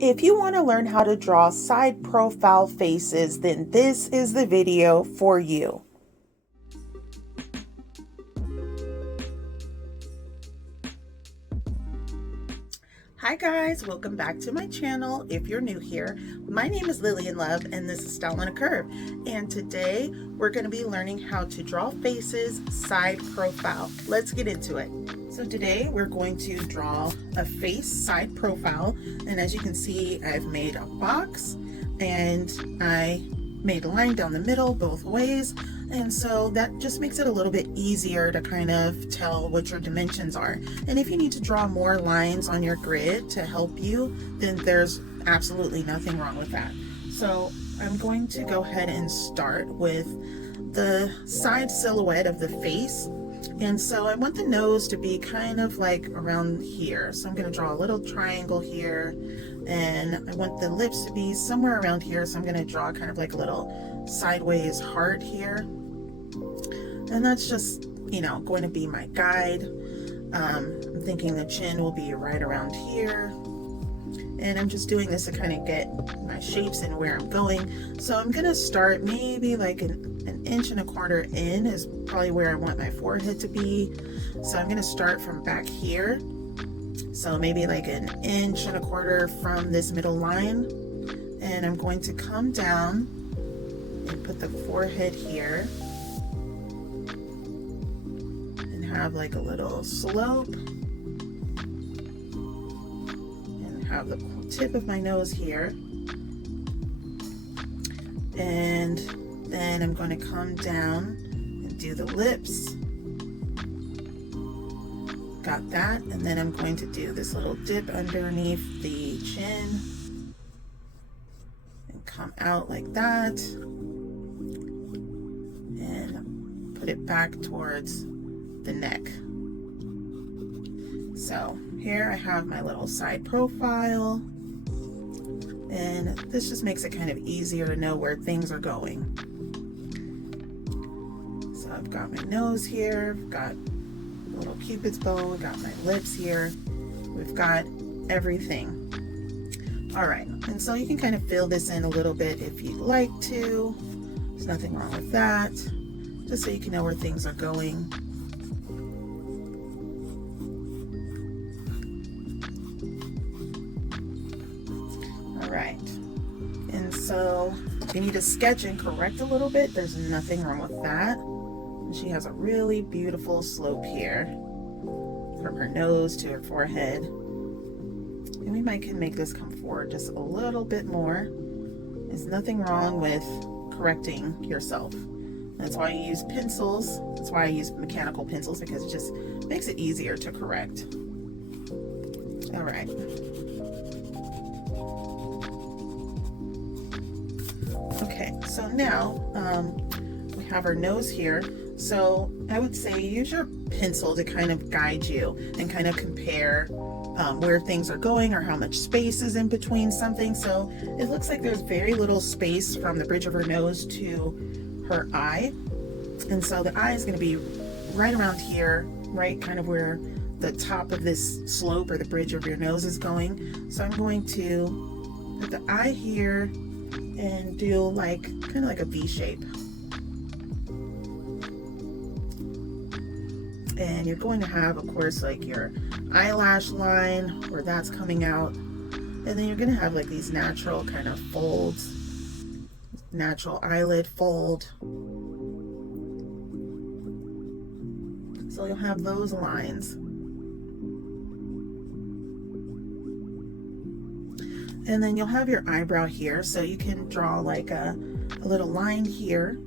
If you want to learn how to draw side profile faces, then this is the video for you. Hi guys, welcome back to my channel. If you're new here, my name is Lillian Love and this is Style on a Curve. And today we're going to be learning how to draw faces side profile. Let's get into it. So today we're going to draw a face side profile, and as you can see, I've made a box and I made a line down the middle both ways, and so that just makes it a little bit easier to kind of tell what your dimensions are. And if you need to draw more lines on your grid to help you, then there's absolutely nothing wrong with that. So I'm going to go ahead and start with the side silhouette of the face. And so I want the nose to be kind of like around here. So I'm going to draw a little triangle here, and I want the lips to be somewhere around here. So I'm going to draw kind of like a little sideways heart here. And that's just, going to be my guide. I'm thinking the chin will be right around here. And I'm just doing this to kind of get my shapes and where I'm going. So I'm going to start maybe like an 1.25 inches in is probably where I want my forehead to be. So I'm going to start from back here. So maybe like an 1.25 inches from this middle line. And I'm going to come down and put the forehead here. And have like a little slope. Have the tip of my nose here, and then I'm going to come down and do the lips. Got that, and then I'm going to do this little dip underneath the chin and come out like that and put it back towards the neck. So here I have my little side profile, and this just makes it kind of easier to know where things are going. So I've got my nose here, I've got a little cupid's bow, I've got my lips here, we've got everything. All right, and so you can kind of fill this in a little bit if you'd like to. There's nothing wrong with that, just so you can know where things are going. Right, and so if you need to sketch and correct a little bit, there's nothing wrong with that. And she has a really beautiful slope here from her nose to her forehead, and we can make this come forward just a little bit more. There's nothing wrong with correcting yourself. That's why you use pencils. That's why I use mechanical pencils, because it just makes it easier to correct. All right. Okay, so now we have our nose here. So I would say use your pencil to kind of guide you and kind of compare where things are going or how much space is in between something. So it looks like there's very little space from the bridge of her nose to her eye. And so the eye is going to be right around here, right kind of where the top of this slope or the bridge of your nose is going. So I'm going to put the eye here and do like kind of like a V shape. And you're going to have, of course, like your eyelash line where that's coming out, and then you're going to have like these natural kind of folds, natural eyelid fold. So you'll have those lines. And then you'll have your eyebrow here, so you can draw like a little line here,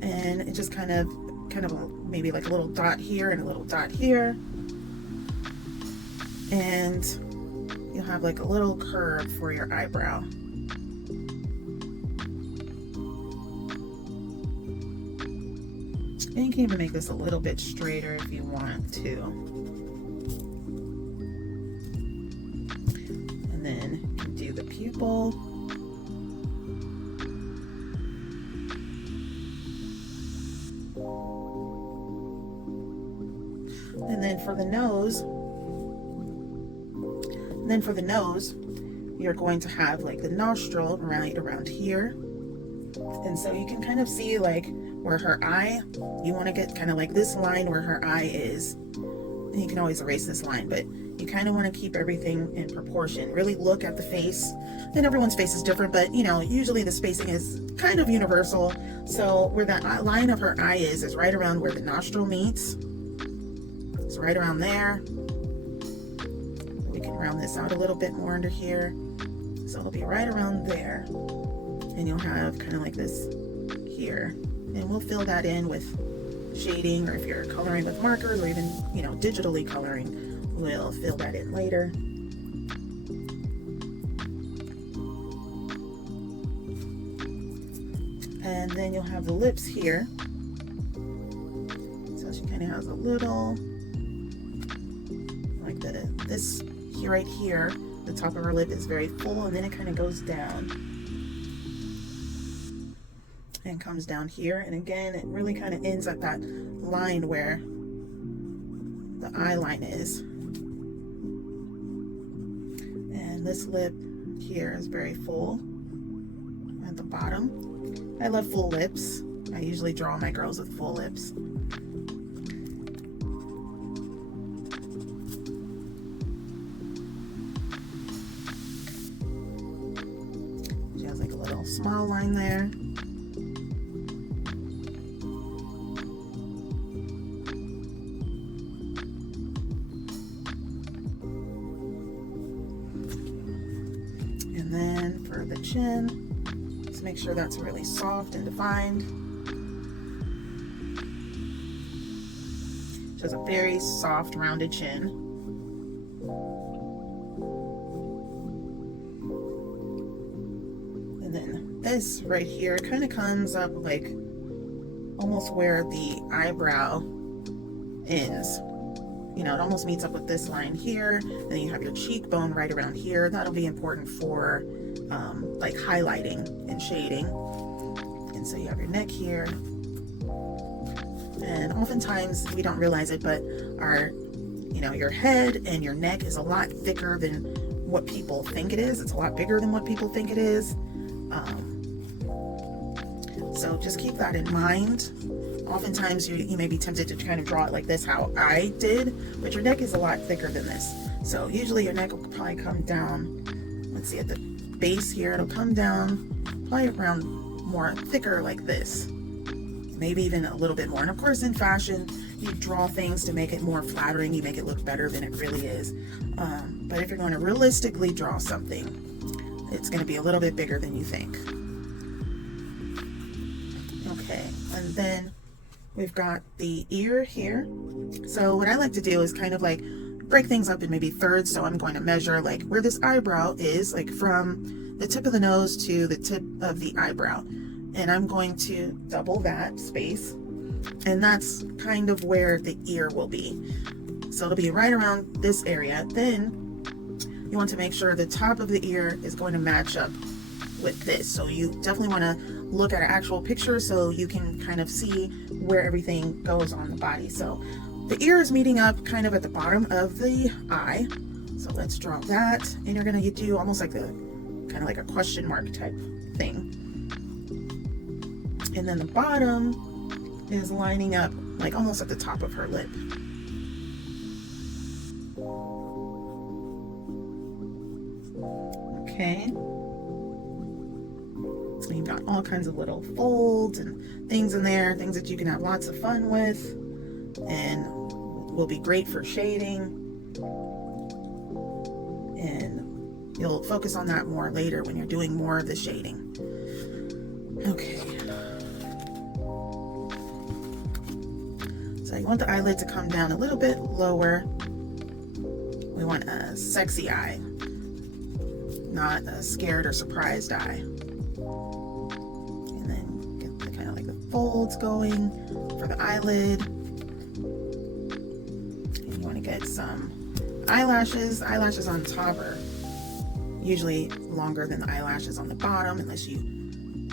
and it just kind of maybe like a little dot here and a little dot here, and you'll have like a little curve for your eyebrow. And you can even make this a little bit straighter if you want to. Then you can do the pupil. And then for the nose, And then for the nose, you're going to have like the nostril right around here. And so you can kind of see like where her eye, you want to get kind of like this line where her eye is. And you can always erase this line, but you kind of want to keep everything in proportion. Really look at the face. And everyone's face is different, but you know, usually the spacing is kind of universal. So where that line of her eye is right around where the nostril meets. It's right around there. We can round this out a little bit more under here. So it'll be right around there. And you'll have kind of like this here. And we'll fill that in with shading, or if you're coloring with markers, or even, you know, digitally coloring, we'll fill that in later. And then you'll have the lips here. So she kind of has a little, like this here, right here, the top of her lip is very full, and then it kind of goes down and comes down here. And again, it really kind of ends at that line where the eye line is. And this lip here is very full at the bottom. I love full lips. I usually draw my girls with full lips. She has like a little small line there. And then for the chin, just make sure that's really soft and defined. She has a very soft, rounded chin. And then this right here kind of comes up like almost where the eyebrow ends. You know, it almost meets up with this line here. And then you have your cheekbone right around here. That'll be important for like highlighting and shading. And so you have your neck here. And oftentimes we don't realize it, but our, you know, your head and your neck is a lot thicker than what people think it is. It's a lot bigger than what people think it is. So just keep that in mind. Oftentimes you may be tempted to kind of draw it like this, how I did, but your neck is a lot thicker than this. So usually your neck will probably come down, let's see, at the base here, it'll come down probably around more thicker like this, maybe even a little bit more. And of course in fashion, you draw things to make it more flattering, you make it look better than it really is. But if you're going to realistically draw something, it's going to be a little bit bigger than you think. Okay, and then we've got the ear here. So what I like to do is kind of like break things up in maybe thirds. So I'm going to measure like where this eyebrow is, like from the tip of the nose to the tip of the eyebrow. And I'm going to double that space. And that's kind of where the ear will be. So it'll be right around this area. Then you want to make sure the top of the ear is going to match up with this. So you definitely want to look at an actual picture so you can kind of see where everything goes on the body. So the ear is meeting up kind of at the bottom of the eye. So let's draw that. And you're going to do almost like a kind of like a question mark type thing. And then the bottom is lining up like almost at the top of her lip. Okay. So you've got all kinds of little folds and things in there, things that you can have lots of fun with and will be great for shading. And you'll focus on that more later when you're doing more of the shading. Okay. So you want the eyelid to come down a little bit lower. We want a sexy eye, not a scared or surprised eye. And then get the kind of like the folds going for the eyelid. And you want to get some eyelashes. Eyelashes on top are usually longer than the eyelashes on the bottom, unless you're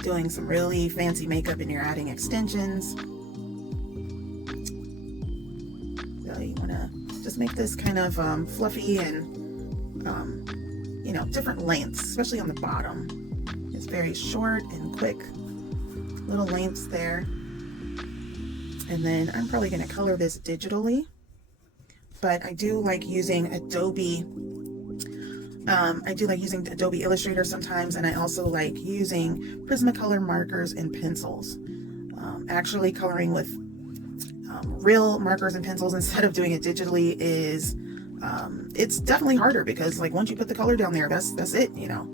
doing some really fancy makeup and you're adding extensions. So you want to just make this kind of fluffy and you know, different lengths, especially on the bottom. It's very short and quick little lengths there. And then I'm probably going to color this digitally, but I do like using Adobe. I do like using Adobe Illustrator sometimes, and I also like using Prismacolor markers and pencils. Actually coloring with real markers and pencils instead of doing it digitally is it's definitely harder, because like once you put the color down there, that's it, you know.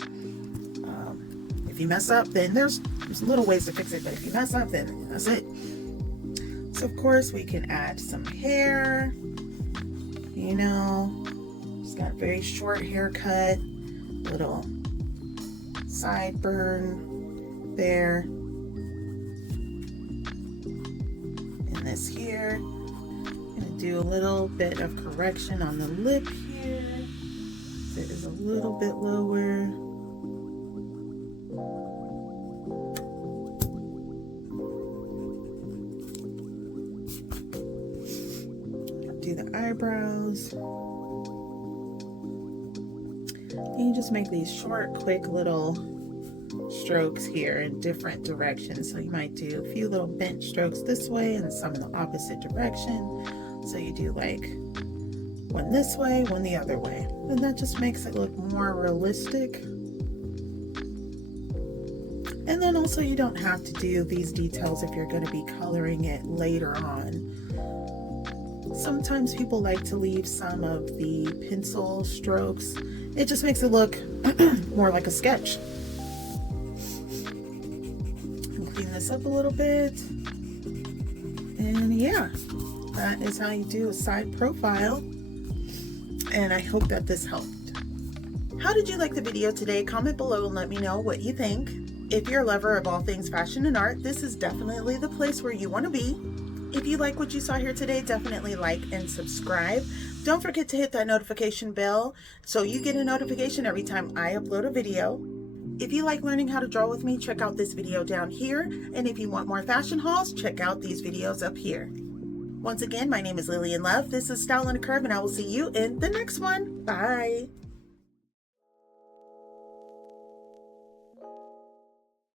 If you mess up, then there's little ways to fix it, but if you mess up, then that's it. So of course we can add some hair, you know. She's got a very short haircut, little sideburn there. And this here, I'm gonna do a little bit of correction on the lip here. So it is a little bit lower. Do the eyebrows. And you just make these short, quick little strokes here in different directions. So you might do a few little bent strokes this way and some in the opposite direction. So you do like one this way, one the other way. And that just makes it look more realistic. And then also you don't have to do these details if you're going to be coloring it later on. Sometimes people like to leave some of the pencil strokes. It just makes it look more like a sketch. And clean this up a little bit. And yeah, that is how you do a side profile. And I hope that this helped. How did you like the video today? Comment below and let me know what you think. If you're a lover of all things fashion and art, this is definitely the place where you want to be. If you like what you saw here today, definitely like and subscribe. Don't forget to hit that notification bell so you get a notification every time I upload a video. If you like learning how to draw with me, check out this video down here. And if you want more fashion hauls, check out these videos up here. Once again, my name is Lillian Love. This is Style on a Curve, and I will see you in the next one. Bye.